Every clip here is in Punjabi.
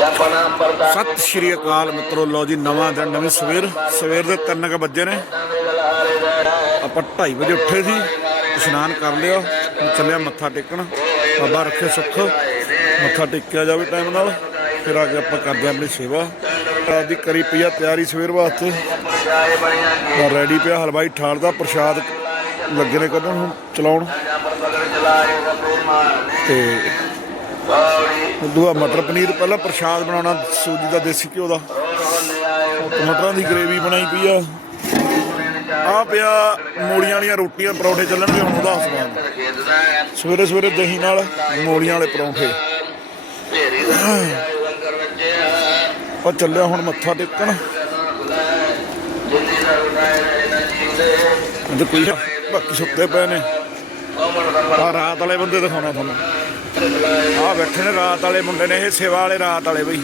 ਸਤਿ ਸ਼੍ਰੀ ਅਕਾਲ ਮਿੱਤਰੋ, ਲਓ ਜੀ, ਨਵਾਂ ਦਿਨ, ਨਵੀਂ ਸਵੇਰ। ਸਵੇਰ ਦੇ 3 ਕ ਵਜੇ ਨੇ। ਆਪਾਂ 2:30 ਵਜੇ ਉੱਠੇ ਸੀ, ਇਸ਼ਨਾਨ ਕਰ ਲਿਆ, ਚੱਲਿਆ ਮੱਥਾ ਟੇਕਣ। ਬਾਬਾ ਰੱਖੇ ਸੁੱਖ, ਮੱਥਾ ਟੇਕਿਆ ਜਾਵੇ ਟਾਈਮ ਨਾਲ, ਫਿਰ ਆ ਕੇ ਆਪਾਂ ਕਰਦੇ ਹਾਂ ਆਪਣੀ ਸੇਵਾ। ਰਾਤ ਦੀ ਕਰੀ ਪਈ ਆ ਤਿਆਰੀ ਸਵੇਰ ਵਾਸਤੇ। ਰੈਡੀ ਪਿਆ ਹਲਵਾਈ ਠਾਲ ਦਾ, ਪ੍ਰਸ਼ਾਦ ਲੱਗੇ ਨੇ ਕੱਢਣ ਹੁਣ ਚਲਾਉਣ। ਪਰ ਤੇ ਦੂਆ ਮਟਰ ਪਨੀਰ ਪਹਿਲਾਂ ਪ੍ਰਸ਼ਾਦ ਬਣਾਉਣਾ, ਸੂਜੀ ਦਾ ਦੇਸੀ ਘਿਓ ਦਾ। ਰੋਲੇ ਮਟਰਾਂ ਦੀ ਗ੍ਰੇਵੀ ਬਣਾਈ ਪਈ ਆ। ਆ ਪਿਆ ਮੂਲੀਆਂ ਵਾਲੀਆਂ ਰੋਟੀਆਂ, ਪਰੌਂਠੇ ਚੱਲਣਗੇ ਹੁਣ ਉਹਦਾ ਸਮਾਨ। ਸਵੇਰੇ ਸਵੇਰੇ ਦਹੀਂ ਨਾਲ ਮੂਲੀਆਂ ਵਾਲੇ ਪਰੌਂਠੇ। ਢੇਰੀ ਚੱਲਿਆ ਹੁਣ ਮੱਥਾ ਟੇਕਣ। ਤੇ ਕੋਈ ਬਾਕੀ ਸੁੱਤੇ ਪਏ ਨੇ। ਕੋਮਣ ਆ ਰਾਤ ਵਾਲੇ ਬੰਦੇ ਦਿਖਾਉਣਾ ਤੁਹਾਨੂੰ। ਆ ਬੈਠੇ ਨੇ ਰਾਤ ਵਾਲੇ ਮੁੰਡੇ ਨੇ, ਇਹ ਸੇਵਾ ਵਾਲੇ ਰਾਤ ਵਾਲੇ ਬਈ।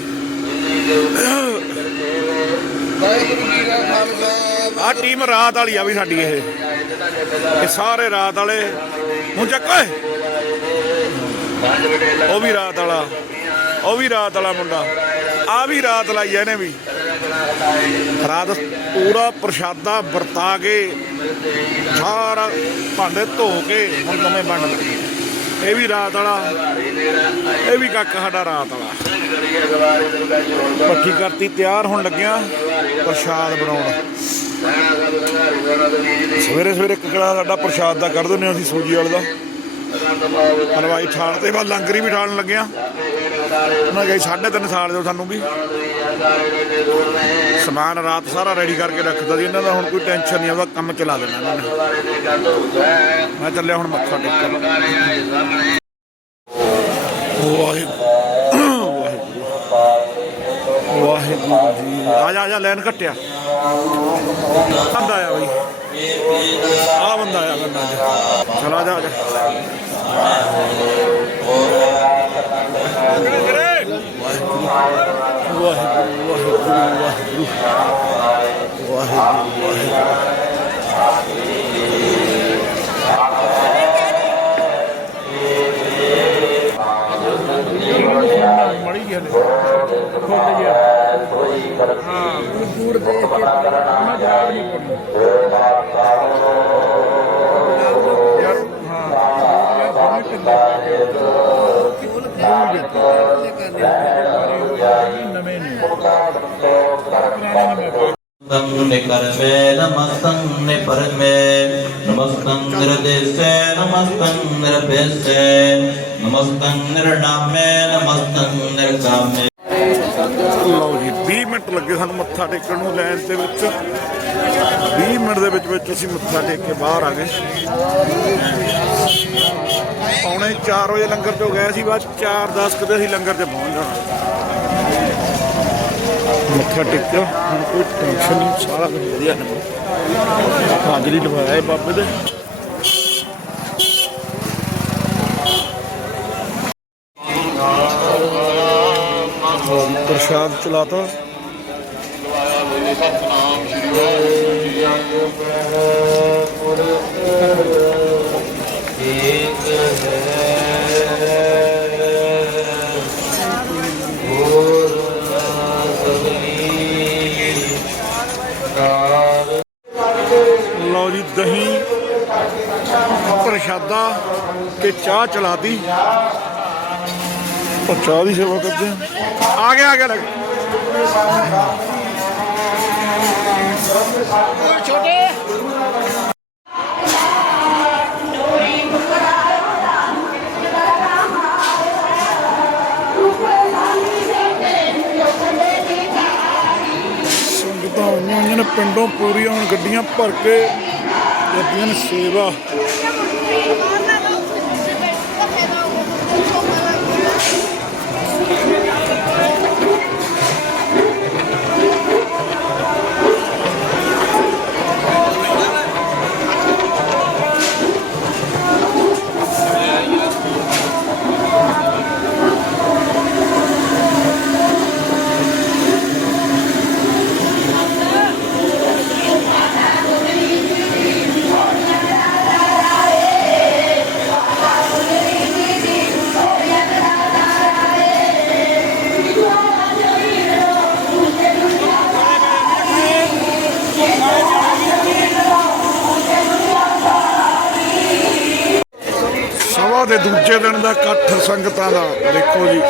ਵਾਹਿਗੁਰੂ ਆ ਟੀਮ ਰਾਤ ਵਾਲੀ ਆ ਵੀ ਸਾਡੀ ਇਹ। ਇਹ ਸਾਰੇ ਰਾਤ ਵਾਲੇ। ਹੁਣ ਚੱਕ ਓਏ। ਉਹ ਵੀ ਰਾਤ ਵਾਲਾ। ਉਹ ਵੀ ਰਾਤ ਵਾਲਾ ਮੁੰਡਾ। ਆ ਵੀ ਰਾਤ ਲਾਈ ਆ ਇਹਨੇ ਵੀ। ਰਾਤ ਪੂਰਾ ਪ੍ਰਸ਼ਾਦਾ ਵਰਤਾ ਕੇ, ਸਾਰਾ ਭਾਂਡੇ ਧੋ ਕੇ ਹੁਣ ਨਵੇਂ ਬਣ ਲੱਗੇ। ਇਹ ਵੀ ਰਾਤ ਵਾਲਾ, ਇਹ ਵੀ ਕਾਕਾ ਸਾਡਾ ਰਾਤ ਵਾਲਾ। ਗੜੀ ਕਰਤੀ, ਤਿਆਰ ਹੋਣ ਲੱਗਿਆ ਪ੍ਰਸ਼ਾਦ ਬਣਾਉਣ। ਸਵੇਰੇ ਸਵੇਰੇ ਕਕੜਾ ਸਾਡਾ ਪ੍ਰਸ਼ਾਦ ਦਾ ਕਰ ਦਿੰਦੇ ਹਾਂ ਅਸੀਂ ਸੂਜੀ ਵਾਲੇ ਦਾ। ਹਲਵਾਈ ਠਾਲ ਤੇ ਬਾਅਦ ਲੰਗਰੀ ਵੀ ਠਾਲਣ ਲੱਗਿਆ। ਉਹਨਾਂ ਕਹੀ 3.5 ਸਾਲ ਦਿਓ ਸਾਨੂੰ ਵੀ। ਸਮਾਨ ਰਾਤ ਸਾਰਾ ਰੈਡੀ ਕਰਕੇ ਰੱਖਦਾ ਸੀ। ਇਹਨਾਂ ਦਾ ਹੁਣ ਕੋਈ ਟੈਨਸ਼ਨ ਨਹੀਂ ਆਉਂਦਾ ਕੰਮ ਚਲਾ ਦੇਣਾ ਇਹਨਾਂ ਨੇ। ਮੈਂ ਚੱਲਿਆ ਹੁਣ ਮੱਥਾ ਟੇਕਣ। ਵਾਹਿਗੁਰੂ ਵਾਹਿਗੁਰੂ ਵਾਹਿਗੁਰੂ ਜੀ। ਆ ਜਾ ਆ ਜਾ ਲੈਣ ਕੱਟਿਆ ਬੰਦਾ ਆਇਆ ਬਈ। ਆ ਬੰਦਾ ਆਇਆ ਬੰਦਾ ਆ ਚਲ ਆ ਜਾ ਆ ਜਾ ਵਾਹਿਗੁਰੂ ਵਾਹਿਗੁਰੂ ਵਾਹਿਗੁਰੂ ਵਾਹਿਗੁਰੂ ਵਾਹਿਗੁਰੂ ਮੜੀ ਗਿਆ ਨੇ ਖੋਲ ਗਿਆ ਹਾਂ ਦੂਰ ਦੇਖ ਕੇ ਮੈਂ ਜਵਾਬ ਨਹੀਂ ਕਰਨਾ ਯਾਰ ਹਾਂ ਯਾਰ ਮਿੰਟ ਲੱਗੇ ਸਾਨੂੰ ਮੱਥਾ ਟੇਕਣ ਨੂੰ ਲਾਈਨ ਦੇ ਵਿੱਚ। 20 ਮਿੰਟ ਦੇ ਵਿੱਚ ਵਿੱਚ ਅਸੀਂ ਮੱਥਾ ਟੇਕ ਕੇ ਬਾਹਰ ਆ ਗਏ। ਪੌਣੇ 4 ਵਜੇ ਲੰਗਰ ਤੋਂ ਗਏ ਸੀ, ਬਾਅਦ 4:10 ਕਦੇ ਅਸੀਂ ਲੰਗਰ ਤੇ ਪਹੁੰਚ ਜਾਣਾ। ਮੱਥਾ ਟੇਕਿਆ, ਹੁਣ ਕੋਈ ਟੈਨਸ਼ਨ ਨਹੀਂ, ਸਾਰਾ ਕੁਝ ਵਧੀਆ। ਨੇ ਹਾਜ਼ਰੀ ਲਵਾਇਆ ਹੈ ਬਾਬੇ ਦੇ। ਪ੍ਰਸ਼ਾਦ ਚਲਾਤਾ। ਲਓ ਜੀ, ਦਹੀਂ, ਪ੍ਰਸ਼ਾਦਾ ਤੇ ਚਾਹ ਚਲਾਤੀ ਉਹ ਚਾਹ ਦੀ ਸੇਵਾ ਕਰਦੇ ਆ। ਆ ਗਿਆ ਆ ਗਿਆ। ਲੱਗ ਸੰਗਤਾਂ ਆਈਆਂ ਨੇ ਪਿੰਡੋਂ ਪੂਰੀਆਂ ਹੁਣ ਗੱਡੀਆਂ ਭਰ ਕੇ ਗੱਡੀਆਂ ਨੇ ਸੇਵਾ। ਦਿਨ ਦਾ ਇਕੱਠ ਸੰਗਤਾਂ ਦਾ ਦੇਖੋ ਜੀ।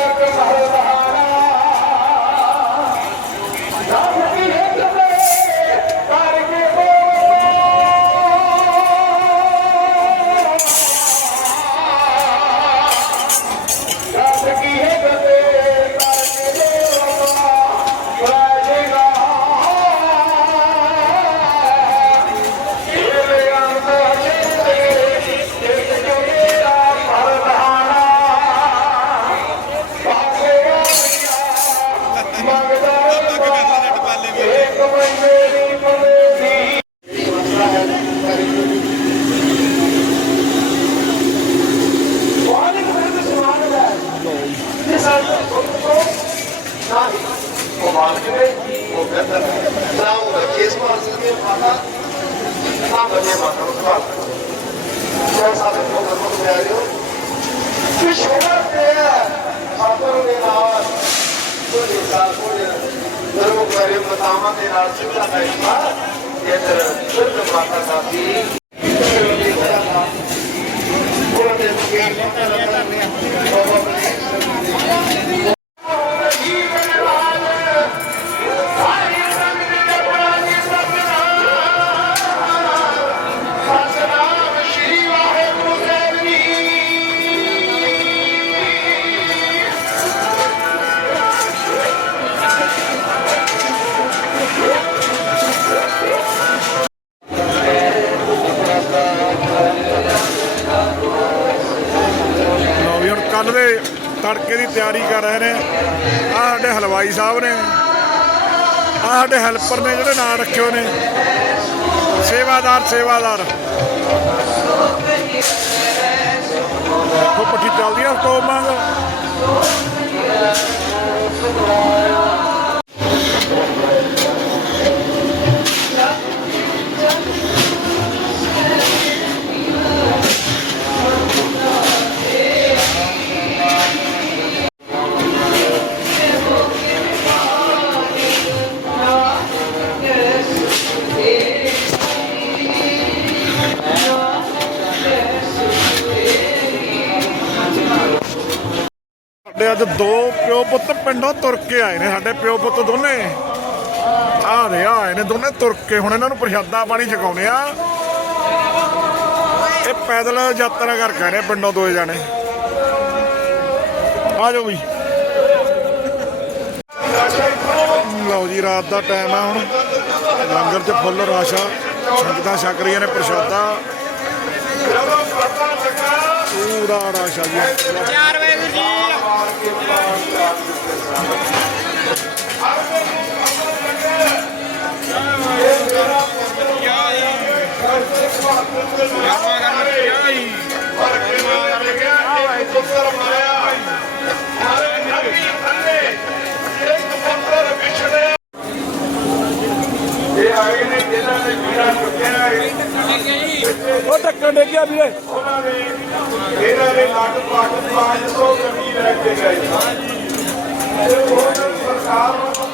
ਮਤਾਵਾਂ ਦੇ ਨਾਲ ਸਿੱਧਾ ਬੈਠਾ ਇੱਧਰ ਸ਼ੁੱਧ ਮਾਤਾ ਦਾ ਵੀ ਲਓ ਵੀ ਕੱਲ ਦੇ ਤੜਕੇ ਦੀ ਤਿਆਰੀ ਕਰ ਰਹੇ ਨੇ। ਆ ਸਾਡੇ ਹਲਵਾਈ ਸਾਹਿਬ ਨੇ। ਆ ਸਾਡੇ ਹੈਲਪਰ ਨੇ ਜਿਹੜੇ ਨਾਂ ਰੱਖੇ ਹੋਏ ਨੇ। ਸੇਵਾਦਾਰ ਸੇਵਾਦਾਰ। ਉਹ ਪੱਠੀ ਚੱਲਦੀ ਆ ਸਟੋਪ ਮੰਗ ਅੱਜ ਦੋ ਪਿਓ ਪੁੱਤ ਪਿੰਡੋਂ ਤੁਰ ਕੇ ਆਏ ਨੇ ਸਾਡੇ ਪਿਓ ਪੁੱਤ ਦੋਨੇ। ਆ ਦੇ ਆਏ ਨੇ ਦੋਨੇ ਤੁਰ ਕੇ। ਹੁਣ ਇਹਨਾਂ ਨੂੰ ਪ੍ਰਸ਼ਾਦਾ ਪਾਣੀ ਛਕਾਉਣੇ ਆ। ਇਹ ਪੈਦਲ ਯਾਤਰਾ ਕਰਕੇ ਆਏ ਨੇ ਪਿੰਡੋਂ ਦੋਏ ਜਾਣੇ। ਆ ਜਾਓ ਵੀ। ਲਓ ਜੀ, ਰਾਤ ਦਾ ਟਾਈਮ ਆ ਹੁਣ। ਲੰਗਰ 'ਚ ਫੁੱਲ ਰਸ਼ ਆ ਸੰਗਤਾਂ ਛਕ ਰਹੀਆਂ ਨੇ ਪ੍ਰਸ਼ਾਦਾ। ਪੂਰਾ ਰਸ਼ ਜੀ। 4 ਵਜੇ ਜੀ। ਇਹ ਆਏ ਨੇ ਜਿਨ੍ਹਾਂ ਨੇ ਵੀਰਾ ਚੁੱਕਿਆ ਹੈ ਉਹ ਟੱਕਰ ਡੇਗਿਆ ਵੀਰੇ। ਉਹਨਾਂ ਨੇ ਇਹਨਾਂ ਨੇ ਲਗਭਗ 500 ਜ਼ਮੀਨ ਲੈ ਕੇ ਗਏ। ਤੇ ਉਹਨਾਂ ਸਰਕਾਰ ਨੂੰ